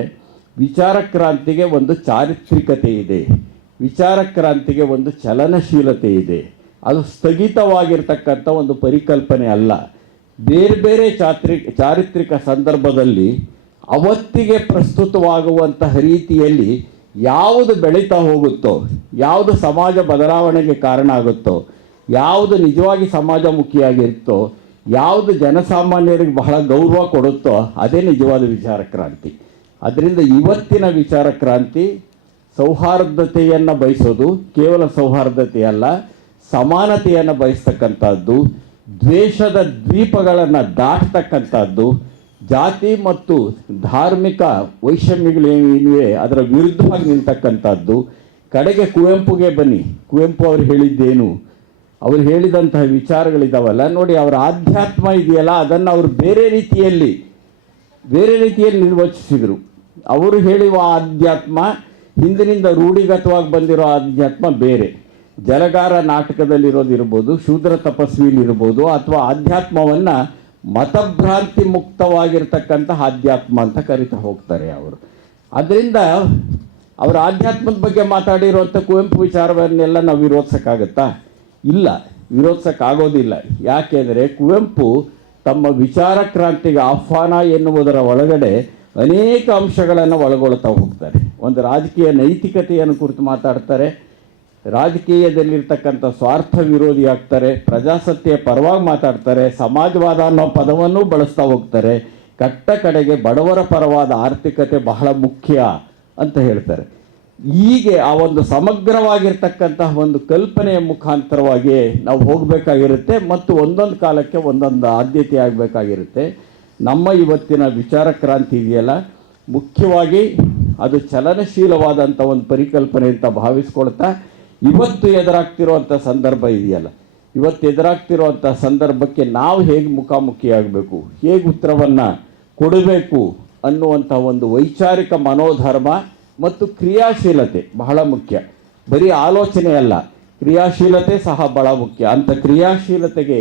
ವಿಚಾರ ಕ್ರಾಂತಿಗೆ ಒಂದು ಚಾರಿತ್ರಿಕತೆ ಇದೆ. ವಿಚಾರ ಕ್ರಾಂತಿಗೆ ಒಂದು ಚಲನಶೀಲತೆ ಇದೆ. ಅದು ಸ್ಥಗಿತವಾಗಿರ್ತಕ್ಕಂಥ ಒಂದು ಪರಿಕಲ್ಪನೆ ಅಲ್ಲ. ಬೇರೆ ಬೇರೆ ಚಾತ್ರಿ, ಚಾರಿತ್ರಿಕ ಸಂದರ್ಭದಲ್ಲಿ ಅವತ್ತಿಗೆ ಪ್ರಸ್ತುತವಾಗುವಂತಹ ರೀತಿಯಲ್ಲಿ ಯಾವುದು ಬೆಳೀತಾ ಹೋಗುತ್ತೋ, ಯಾವುದು ಸಮಾಜ ಬದಲಾವಣೆಗೆ ಕಾರಣ ಆಗುತ್ತೋ, ಯಾವುದು ನಿಜವಾಗಿ ಸಮಾಜಮುಖಿಯಾಗಿರುತ್ತೋ ಯಾವುದು ಜನಸಾಮಾನ್ಯರಿಗೆ ಬಹಳ ಗೌರವ ಕೊಡುತ್ತೋ, ಅದೇ ನಿಜವಾದ ವಿಚಾರ ಕ್ರಾಂತಿ. ಅದರಿಂದ ಇವತ್ತಿನ ವಿಚಾರ ಕ್ರಾಂತಿ ಸೌಹಾರ್ದತೆಯನ್ನು ಬಯಸೋದು ಕೇವಲ ಸೌಹಾರ್ದತೆ ಅಲ್ಲ, ಸಮಾನತೆಯನ್ನು ಬಯಸ್ತಕ್ಕಂಥದ್ದು, ದ್ವೇಷದ ದ್ವೀಪಗಳನ್ನು ದಾಟತಕ್ಕಂಥದ್ದು ಜಾತಿ ಮತ್ತು ಧಾರ್ಮಿಕ ವೈಷಮ್ಯಗಳೇನಿವೆ ಅದರ ವಿರುದ್ಧವಾಗಿ ನಿಂತಕ್ಕಂಥದ್ದು, ಕಡೆಗೆ ಕುವೆಂಪುಗೆ ಬನ್ನಿ. ಕುವೆಂಪು ಅವರು ಹೇಳಿದ್ದೇನು? ಅವರು ಹೇಳಿದಂತಹ ವಿಚಾರಗಳಿದಾವಲ್ಲ, ನೋಡಿ ಅವರ ಆಧ್ಯಾತ್ಮ ಇದೆಯಲ್ಲ, ಅದನ್ನು ಅವರು ಬೇರೆ ರೀತಿಯಲ್ಲಿ ಬೇರೆ ರೀತಿಯಲ್ಲಿ ನಿರ್ವಚಿಸಿದರು. ಅವರು ಹೇಳುವ ಆಧ್ಯಾತ್ಮ, ಹಿಂದಿನಿಂದ ರೂಢಿಗತವಾಗಿ ಬಂದಿರೋ ಆಧ್ಯಾತ್ಮ ಬೇರೆ. ಜಲಗಾರ ನಾಟಕದಲ್ಲಿರೋದಿರ್ಬೋದು, ಶೂದ್ರ ತಪಸ್ವಿಲಿರ್ಬೋದು ಅಥವಾ ಆಧ್ಯಾತ್ಮವನ್ನು ಮತಭ್ರಾಂತಿ ಮುಕ್ತವಾಗಿರ್ತಕ್ಕಂಥ ಆಧ್ಯಾತ್ಮ ಅಂತ ಕರಿತಾ ಹೋಗ್ತಾರೆ ಅವರು. ಅದರಿಂದ ಅವರ ಆಧ್ಯಾತ್ಮದ ಬಗ್ಗೆ ಮಾತಾಡಿರುವಂಥ ಕುವೆಂಪು ವಿಚಾರವನ್ನೆಲ್ಲ ನಾವು ವಿರೋಧಿಸೋಕ್ಕಾಗತ್ತಾ? ಇಲ್ಲ, ವಿರೋಧಿಸೋಕ್ಕಾಗೋದಿಲ್ಲ. ಯಾಕೆಂದರೆ ಕುವೆಂಪು ತಮ್ಮ ವಿಚಾರ ಕ್ರಾಂತಿಗೆ ಆಹ್ವಾನ ಎನ್ನುವುದರ ಒಳಗಡೆ ಅನೇಕ ಅಂಶಗಳನ್ನು ಒಳಗೊಳ್ತಾ ಹೋಗ್ತಾರೆ. ಒಂದು ರಾಜಕೀಯ ನೈತಿಕತೆಯನ್ನು ಕುರಿತು ಮಾತಾಡ್ತಾರೆ ರಾಜಕೀಯದಲ್ಲಿರ್ತಕ್ಕಂಥ ಸ್ವಾರ್ಥ ವಿರೋಧಿ ಆಗ್ತಾರೆ, ಪ್ರಜಾಸತ್ತೆಯ ಪರವಾಗಿ ಮಾತಾಡ್ತಾರೆ, ಸಮಾಜವಾದ ಅನ್ನೋ ಪದವನ್ನು ಬಳಸ್ತಾ ಹೋಗ್ತಾರೆ. ಕಟ್ಟ ಕಡೆಗೆ ಬಡವರ ಪರವಾದ ಆರ್ಥಿಕತೆ ಬಹಳ ಮುಖ್ಯ ಅಂತ ಹೇಳ್ತಾರೆ. ಹೀಗೆ ಆ ಒಂದು ಸಮಗ್ರವಾಗಿರ್ತಕ್ಕಂತಹ ಒಂದು ಕಲ್ಪನೆಯ ಮುಖಾಂತರವಾಗಿ ನಾವು ಹೋಗಬೇಕಾಗಿರುತ್ತೆ ಮತ್ತು ಒಂದೊಂದು ಕಾಲಕ್ಕೆ ಒಂದೊಂದು ಆದ್ಯತೆ ಆಗಬೇಕಾಗಿರುತ್ತೆ. ನಮ್ಮ ಇವತ್ತಿನ ವಿಚಾರ ಕ್ರಾಂತಿ ಇದೆಯಲ್ಲ? ಮುಖ್ಯವಾಗಿ ಅದು ಚಲನಶೀಲವಾದಂಥ ಒಂದು ಪರಿಕಲ್ಪನೆ ಅಂತ ಭಾವಿಸ್ಕೊಳ್ತಾ ಇವತ್ತು ಎದುರಾಗ್ತಿರುವಂಥ ಸಂದರ್ಭ ಇದೆಯಲ್ಲ. ಇವತ್ತು ಎದುರಾಗ್ತಿರುವಂಥ ಸಂದರ್ಭಕ್ಕೆ ನಾವು ಹೇಗೆ ಮುಖಾಮುಖಿಯಾಗಬೇಕು, ಹೇಗೆ ಉತ್ತರವನ್ನು ಕೊಡಬೇಕು ಅನ್ನುವಂಥ ಒಂದು ವೈಚಾರಿಕ ಮನೋಧರ್ಮ ಮತ್ತು ಕ್ರಿಯಾಶೀಲತೆ ಬಹಳ ಮುಖ್ಯ. ಬರೀ ಆಲೋಚನೆ ಅಲ್ಲ, ಕ್ರಿಯಾಶೀಲತೆ ಸಹ ಬಹಳ ಮುಖ್ಯ. ಅಂಥ ಕ್ರಿಯಾಶೀಲತೆಗೆ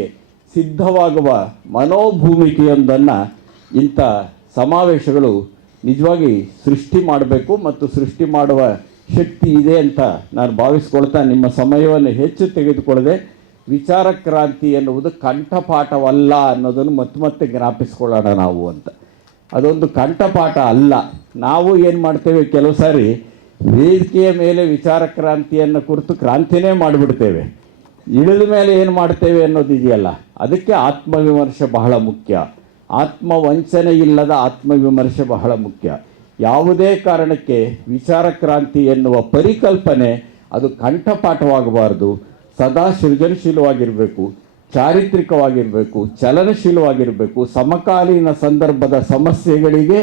ಸಿದ್ಧವಾಗುವ ಮನೋಭೂಮಿಕೆಯೊಂದನ್ನು ಇಂಥ ಸಮಾವೇಶಗಳು ನಿಜವಾಗಿ ಸೃಷ್ಟಿ ಮಾಡಬೇಕು ಮತ್ತು ಸೃಷ್ಟಿ ಮಾಡುವ ಶಕ್ತಿ ಇದೆ ಅಂತ ನಾನು ಭಾವಿಸ್ಕೊಳ್ತಾ ನಿಮ್ಮ ಸಮಯವನ್ನು ಹೆಚ್ಚು ತೆಗೆದುಕೊಳ್ಳದೆ ವಿಚಾರ ಕ್ರಾಂತಿ ಎನ್ನುವುದು ಕಂಠಪಾಠವಲ್ಲ ಅನ್ನೋದನ್ನು ಮತ್ತೆ ಮತ್ತೆ ಜ್ಞಾಪಿಸ್ಕೊಳ್ಳೋಣ ನಾವು ಅಂತ. ಅದೊಂದು ಕಂಠಪಾಠ ಅಲ್ಲ. ನಾವು ಏನು ಮಾಡ್ತೇವೆ? ಕೆಲವು ಸಾರಿ ವೇದಿಕೆಯ ಮೇಲೆ ವಿಚಾರ ಕ್ರಾಂತಿಯನ್ನು ಕುರಿತು ಕ್ರಾಂತಿನೇ ಮಾಡಿಬಿಡ್ತೇವೆ. ಇಳಿದ ಮೇಲೆ ಏನು ಮಾಡ್ತೇವೆ ಅನ್ನೋದು ಇದೆಯಲ್ಲ? ಅದಕ್ಕೆ ಆತ್ಮವಿಮರ್ಶೆ ಬಹಳ ಮುಖ್ಯ. ಆತ್ಮವಂಚನೆ ಇಲ್ಲದ ಆತ್ಮವಿಮರ್ಶೆ ಬಹಳ ಮುಖ್ಯ. ಯಾವುದೇ ಕಾರಣಕ್ಕೆ ವಿಚಾರ ಕ್ರಾಂತಿ ಎನ್ನುವ ಪರಿಕಲ್ಪನೆ ಅದು ಕಂಠಪಾಠವಾಗಬಾರ್ದು. ಸದಾ ಸೃಜನಶೀಲವಾಗಿರಬೇಕು, ಚಾರಿತ್ರಿಕವಾಗಿರಬೇಕು, ಚಲನಶೀಲವಾಗಿರಬೇಕು, ಸಮಕಾಲೀನ ಸಂದರ್ಭದ ಸಮಸ್ಯೆಗಳಿಗೆ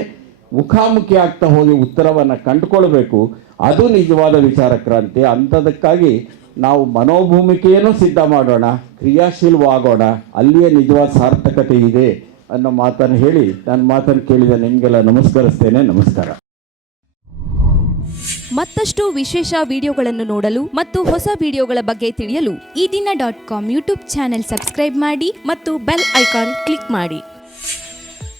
ಮುಖಾಮುಖಿ ಆಗ್ತಾ ಹೋಗಿ ಉತ್ತರವನ್ನು ಕಂಡುಕೊಳ್ಬೇಕು. ಅದು ನಿಜವಾದ ವಿಚಾರ ಕ್ರಾಂತಿ ಅಂಥದಕ್ಕಾಗಿ ನಾವು ಮನೋಭೂಮಿಕೆಯನ್ನು ಸಿದ್ಧ ಮಾಡೋಣ, ಕ್ರಿಯಾಶೀಲವಾಗೋಣ. ಅಲ್ಲಿಯೇ ನಿಜವಾದ ಸಾರ್ಥಕತೆ ಇದೆ. ಅನ್ನೋ ಮಾತನ್ನು ಹೇಳಿ ನನ್ನ ಮಾತನ್ನು ಕೇಳಿದ ನಿಮಗೆಲ್ಲ ನಮಸ್ಕರಿಸ್ತೇನೆ, ನಮಸ್ಕಾರ. ಮತ್ತಷ್ಟು ವಿಶೇಷ ವಿಡಿಯೋಗಳನ್ನು ನೋಡಲು ಮತ್ತು ಹೊಸ ವಿಡಿಯೋಗಳ ಬಗ್ಗೆ ತಿಳಿಯಲು Ee Dina dot com YouTube channel subscribe ಮಾಡಿ ಮತ್ತು ಬೆಲ್ ಐಕಾನ್ ಕ್ಲಿಕ್ ಮಾಡಿ.